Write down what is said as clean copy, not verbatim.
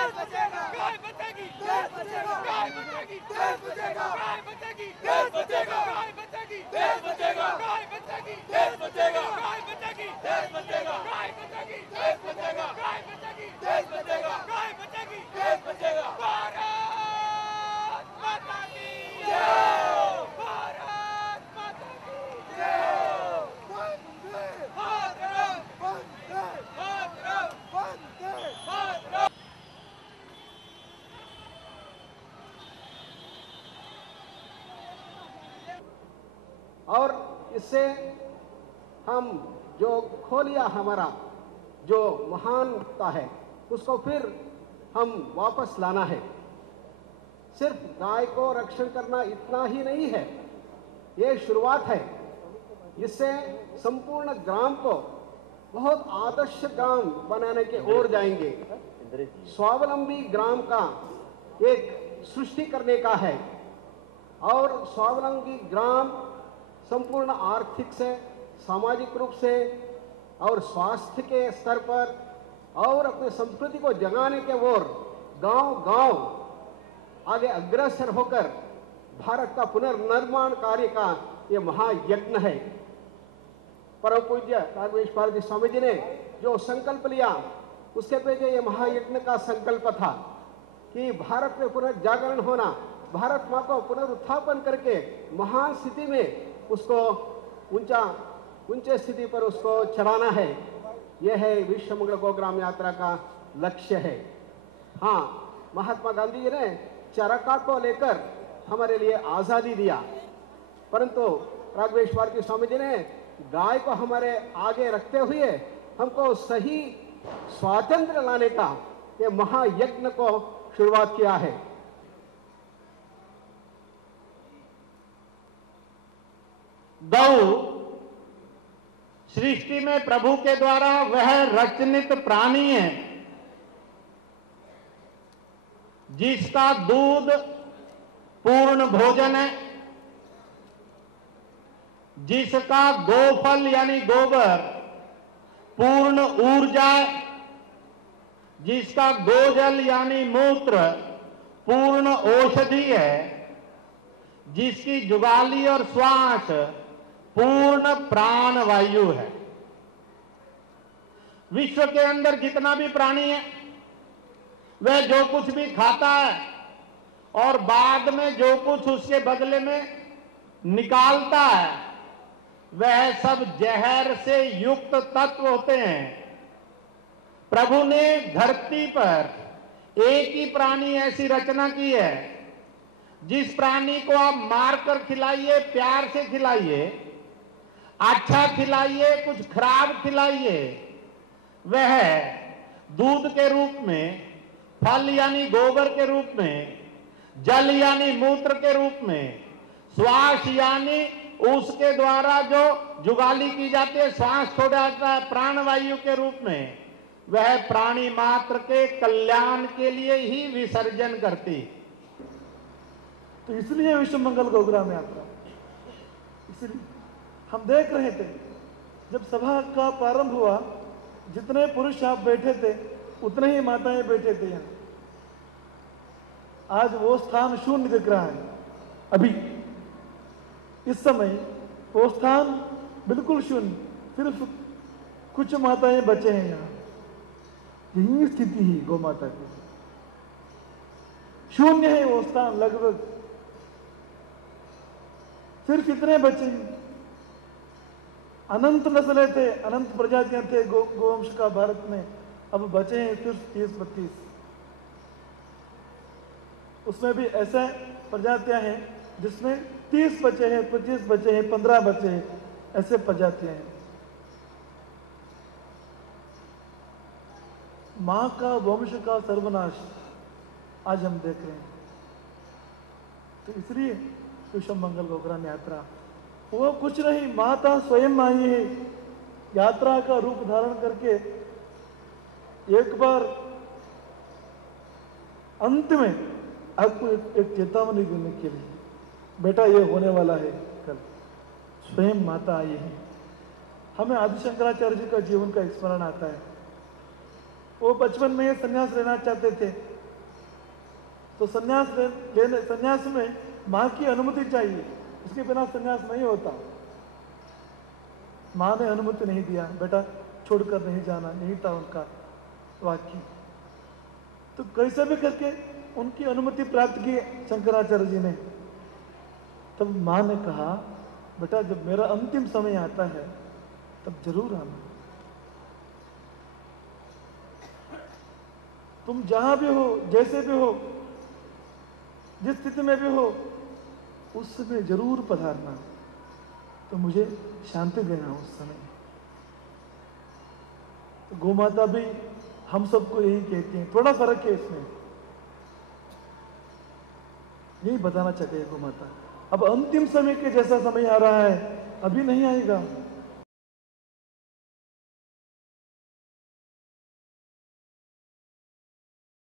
देश बचेगा, गाय बचेगी, देश बचेगा, गाय बचेगी, देश बचेगा, गाय बचेगी, देश बचेगा, गाय बचेगी, देश बचेगा, गाय बचेगी, देश बचेगा, गाय बचेगी, देश बचेगा, गाय बचेगी, देश बचेगा, गाय बचेगी, देश बचेगा, गाय बचेगी, देश बचेगा। भारत माता की जय, भारत माता की जय। वंदे मातरम, वंदे मातरम, वंदे मातरम। और इससे हम जो खो लिया हमारा जो महानता है उसको फिर हम वापस लाना है। सिर्फ गाय को रक्षण करना इतना ही नहीं है, ये शुरुआत है। इससे संपूर्ण ग्राम को बहुत आदर्श ग्राम बनाने की ओर जाएंगे। स्वावलंबी ग्राम का एक सृष्टि करने का है और स्वावलंबी ग्राम संपूर्ण आर्थिक से, सामाजिक रूप से और स्वास्थ्य के स्तर पर और अपनी संस्कृति को जगाने के ओर गांव-गांव आगे अग्रसर होकर भारत का पुनर्निर्माण कार्य का ये महायज्ञ है। परम पूज्य राघवेश्वर भारती स्वामी जी ने जो संकल्प लिया उसके पीछे ये महायज्ञ का संकल्प था कि भारत में पुनर्जागरण होना, भारत माँ को पुनरुत्थापन करके महान स्थिति में उसको ऊंचे स्थिति पर उसको चढ़ाना है। यह है विश्व मंगल गोग्राम यात्रा का लक्ष्य है। हाँ, महात्मा गांधी जी ने चरखा को लेकर हमारे लिए आजादी दिया, परंतु राघवेश्वर भारती स्वामी जी ने गाय को हमारे आगे रखते हुए हमको सही स्वातंत्र्य लाने का ये महायज्ञ को शुरुआत किया है। गौ सृष्टि में प्रभु के द्वारा वह रचनित प्राणी है जिसका दूध पूर्ण भोजन है, जिसका गोफल यानी गोबर पूर्ण ऊर्जा है, जिसका गोजल यानी मूत्र पूर्ण औषधि है, जिसकी जुगाली और श्वास पूर्ण प्राण वायु है। विश्व के अंदर जितना भी प्राणी है वह जो कुछ भी खाता है और बाद में जो कुछ उसके बदले में निकालता है वह सब जहर से युक्त तत्व होते हैं। प्रभु ने धरती पर एक ही प्राणी ऐसी रचना की है जिस प्राणी को आप मारकर खिलाइए, प्यार से खिलाइए, अच्छा खिलाइए, कुछ खराब खिलाइए, वह दूध के रूप में, फल यानी गोबर के रूप में, जल यानी मूत्र के रूप में, श्वास यानी उसके द्वारा जो जुगाली की जाती है, श्वास छोड़ा जाता है प्राणवायु के रूप में, वह प्राणी मात्र के कल्याण के लिए ही विसर्जन करती। तो इसलिए विश्व मंगल गोग्राम यात्रा, इसलिए हम देख रहे थे जब सभा का प्रारंभ हुआ, जितने पुरुष आप बैठे थे उतने ही माताएं बैठे थे यहाँ। आज वो स्थान शून्य दिख रहा है। अभी इस समय वो स्थान बिल्कुल शून्य, सिर्फ कुछ माताएं बचे हैं यहाँ। यही स्थिति ही गौ माता की, शून्य है वो स्थान, लगभग सिर्फ इतने बचे हैं। अनंत नस्लें थे, अनंत प्रजातियां थे गोवंश का भारत में, अब बचे हैं सिर्फ 30-32। उसमें भी ऐसे प्रजातियां हैं जिसमें 30 बचे हैं, 25 बचे हैं, 15 बचे हैं, ऐसे प्रजातियां हैं। मां का वंश का सर्वनाश आज हम देख रहे हैं। तो इसलिए विश्व मंगल गोग्राम यात्रा वो कुछ नहीं, माता स्वयं आई है यात्रा का रूप धारण करके। एक बार अंत में आपको एक चेतावनी देने के लिए, बेटा ये होने वाला है कल। स्वयं माता आई है। हमें आदि शंकराचार्य जी का जीवन का स्मरण आता है। वो बचपन में संन्यास लेना चाहते थे, तो संन्यास में माँ की अनुमति चाहिए, उसके बिना संन्यास नहीं होता। माँ ने अनुमति नहीं दिया, बेटा छोड़कर नहीं जाना, यही था उनका वाक्य। तो कैसे भी करके उनकी अनुमति प्राप्त की शंकराचार्य जी ने। तब माँ ने कहा, बेटा जब मेरा अंतिम समय आता है तब जरूर आना, तुम जहां भी हो, जैसे भी हो, जिस स्थिति में भी हो, उस समय जरूर पधारना, तो मुझे शांति देना उस समय। तो गोमाता भी हम सबको यही कहती हैं, थोड़ा फर्क है इसमें, यही बताना चाहते हैं गोमाता। अब अंतिम समय के जैसा समय आ रहा है, अभी नहीं आएगा।